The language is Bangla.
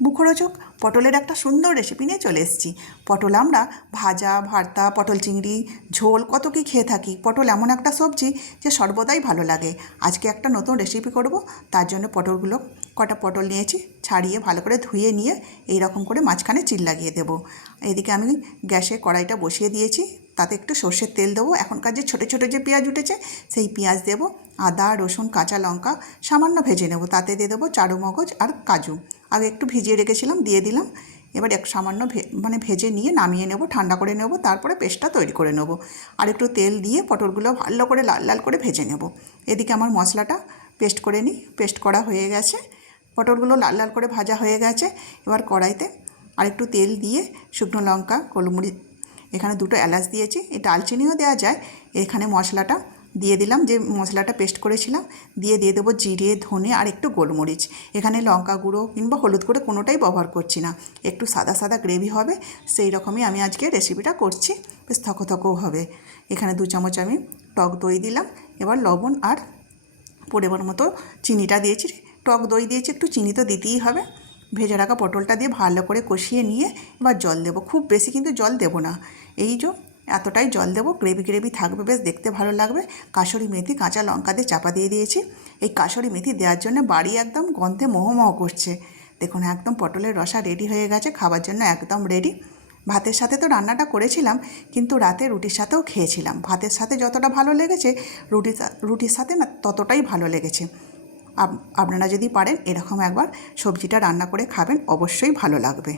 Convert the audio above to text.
মুখরোচক পটলের একটা সুন্দর রেসিপি নিয়ে চলে এসেছি। পটল আমরা ভাজা, ভর্তা, পটল চিংড়ি, ঝোল কত কী খেয়ে থাকি। পটল এমন একটা সবজি যে সর্বদাই ভালো লাগে। আজকে একটা নতুন রেসিপি করব। তার জন্য কটা পটল নিয়েছি, ছাড়িয়ে ভালো করে ধুয়ে নিয়ে এই রকম করে মাঝখানে চিল লাগিয়ে দেবো। এদিকে আমি গ্যাসে কড়াইটা বসিয়ে দিয়েছি, তাতে একটু সর্ষের তেল দেবো। এখনকার যে ছোটো ছোটো যে পেঁয়াজ উঠেছে সেই পেঁয়াজ দেবো। আদা, রসুন, কাঁচা লঙ্কা সামান্য ভেজে নেব। তাতে দিয়ে দেবো চারুমগজ আর কাজু, আগে একটু ভিজিয়ে রেখেছিলাম, দিয়ে দিলাম। এবার এক সামান্য ভেজে নিয়ে নামিয়ে নেব, ঠান্ডা করে নেব, তারপরে পেস্টটা তৈরি করে নেব। আর একটু তেল দিয়ে পটলগুলো ভালো করে লাল লাল করে ভেজে নেব। এদিকে আমার মশলাটা পেস্ট করে নিই। পেস্ট করা হয়ে গেছে, পটলগুলো লাল লাল করে ভাজা হয়ে গেছে। এবার কড়াইতে আর একটু তেল দিয়ে শুকনো লঙ্কা, গোলমরিচ, এখানে 2টো এলাচ দিয়েছি, এই দারচিনিও দেওয়া যায়। এখানে মশলাটা দিয়ে দিলাম, যে মশলাটা পেস্ট করেছিলাম, দিয়ে দেবো জিরে, ধনে আর একটু গোলমরিচ। এখানে লঙ্কা গুঁড়ো কিংবা হলুদ গুঁড়ো কোনোটাই ব্যবহার করছি না। একটু সাদা সাদা গ্রেভি হবে, সেই রকমই আমি আজকে রেসিপিটা করছি। বেশ থকো হবে। এখানে 2 চামচ আমি টক দই দিলাম। এবার লবণ আর পরিমাণ মতো চিনিটা দিয়েছি। টক দই দিয়েছি, একটু চিনি তো দিতেই হবে। ভেজে রাখা পটলটা দিয়ে ভালো করে কষিয়ে নিয়ে এবার জল দেবো। খুব বেশি কিন্তু জল দেবো না, এই যে এতটাই জল দেবো। গ্রেভি থাকবে, বেশ দেখতে ভালো লাগবে। কাসুরি মেথি, কাঁচা লঙ্কা দিয়ে চাপা দিয়ে দিয়েছি। এই কাসুরি মেথি দেওয়ার জন্য বাড়ি একদম গন্ধে মোহমোহ করছে। দেখুন একদম পটলের রসা রেডি হয়ে গেছে, খাবার জন্য একদম রেডি। ভাতের সাথে তো রান্নাটা করেছিলাম, কিন্তু রাতে রুটির সাথেও খেয়েছিলাম। ভাতের সাথে যতটা ভালো লেগেছে, রুটির সাথে না ততটাই ভালো লেগেছে। আপনারা যদি পারেন এরকম একবার সবজিটা রান্না করে খাবেন, অবশ্যই ভালো লাগবে।